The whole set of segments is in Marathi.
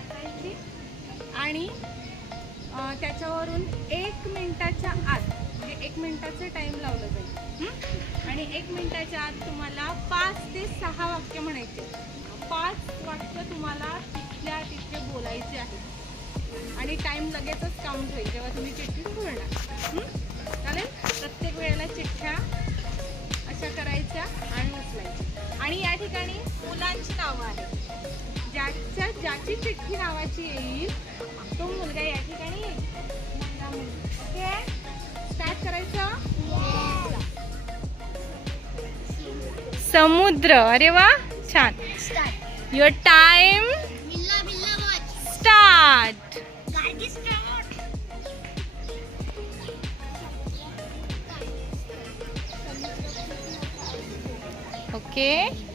वाचायची आणि त्याच्यावरून एक मिनटाच्या आत म्हणजे एक मिनटाचं टाईम लावलं जाईल. आणि एक मिनटाच्या आत तुम्हाला पाच ते सहा वाक्य म्हणायचे. पाच वाक्य तुम्हाला तिथल्या तिथे बोलायचे आहेत आणि टाईम लगेचच काउंट होईल जेव्हा तुम्ही चिठ्ठी बोलणार. चालेल? प्रत्येक वेळेला चिठ्ठ्या अशा करायच्या आणि उचलायच्या. आणि या ठिकाणी मुलांची नावं आहेत. ज्याची चिठ्ठी नावाची येईल. तो मुलगा या ठिकाणी. ओके स्टार्ट करायचं? समुद्र. अरे वा छान. युअर टाइम स्टार्ट ओके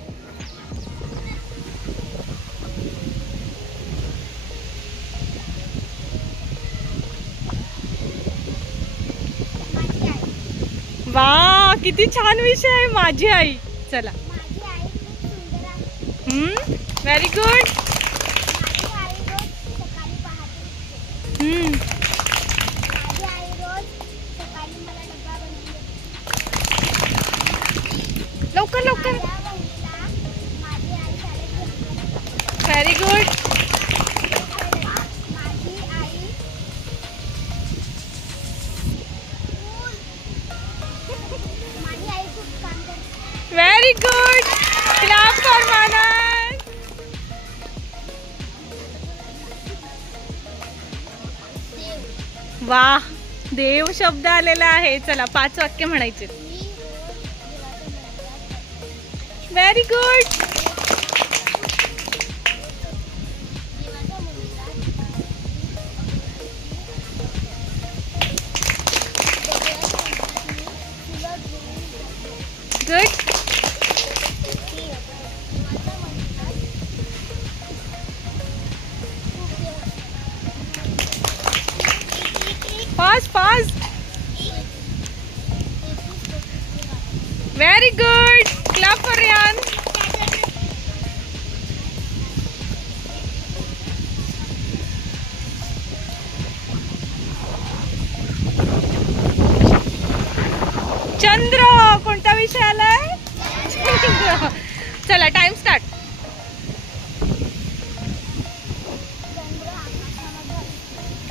किती छान विषय आहे माझी आई चला आहे व्हेरी गुड. हम्म. लवकर लवकर very good clap for Manas देव वा देव शब्द आलेला आहे. चला पाच वाक्य म्हणायचे. Very good pass fast very good clap for Riyan Chandra कोणता विषय आलाय? चंद्र. चला टाइम स्टार्ट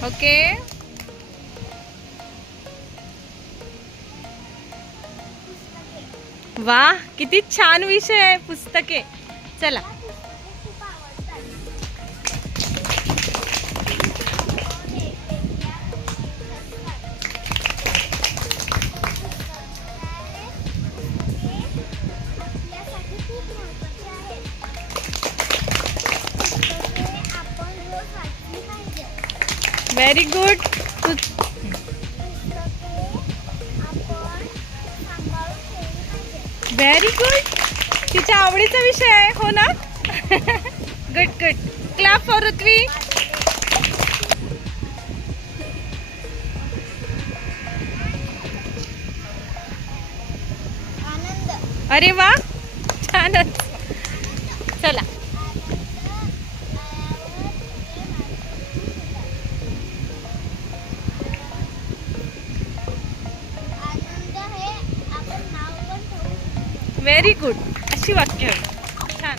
ओके okay. वा किती छान विषय आहे पुस्तके. चला. मला गुड खूप व्हेरी गुड तिच्या आवडीचा विषय आहे हो ना? Good good clap for Ritvi अरे वा. छानच. चला. व्हेरी गुड अशी वाक्य. छान.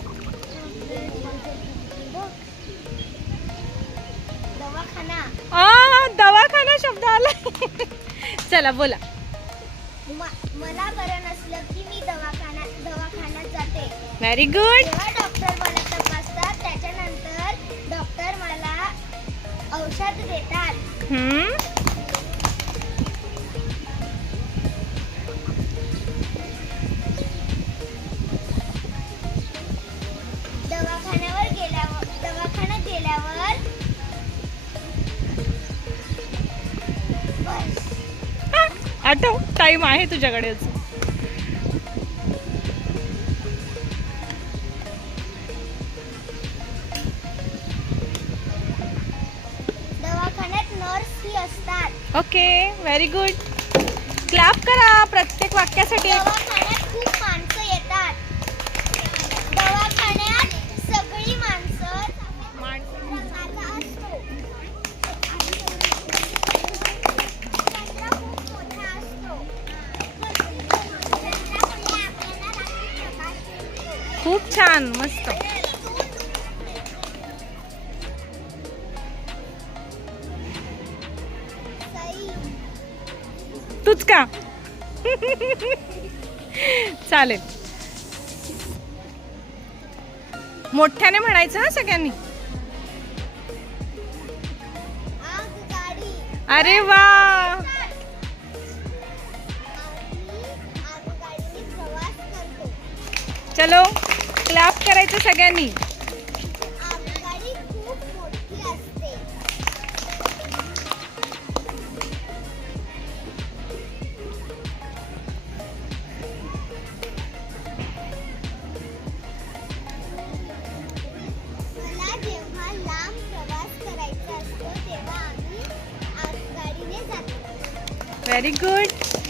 दवाखाना. दवाखाना शब्द आला. चला बोला. मला बरं नसलं की मी दवाखान्यात दवाखान्यात जाते. व्हेरी गुड डॉक्टर मला तपासतात त्याच्यानंतर डॉक्टर मला औषध देतात. दवाखान्यावर गेल्यावर दवाखान्यात गेल्यावर आठव टाइम आहे तुझ्याकडे दवाखान्यात नर्स ही असतात. Okay very good. क्लॅप करा प्रत्येक वाक्यासाठी. खूप छान मस्त. तूच का? चालेल. मोठ्याने म्हणायचं हा सगळ्यांनी? अरे वा! चलो. करायचं सगळ्यांनी? आगगाडी खूप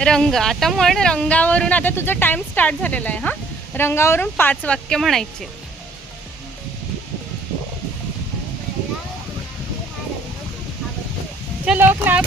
रंग. आता म्हण रंगावरून आता तुझा टाइम स्टार्ट झालेला आहे हां? रंगावरून पाच वाक्य म्हणायचे. चलो क्लॅप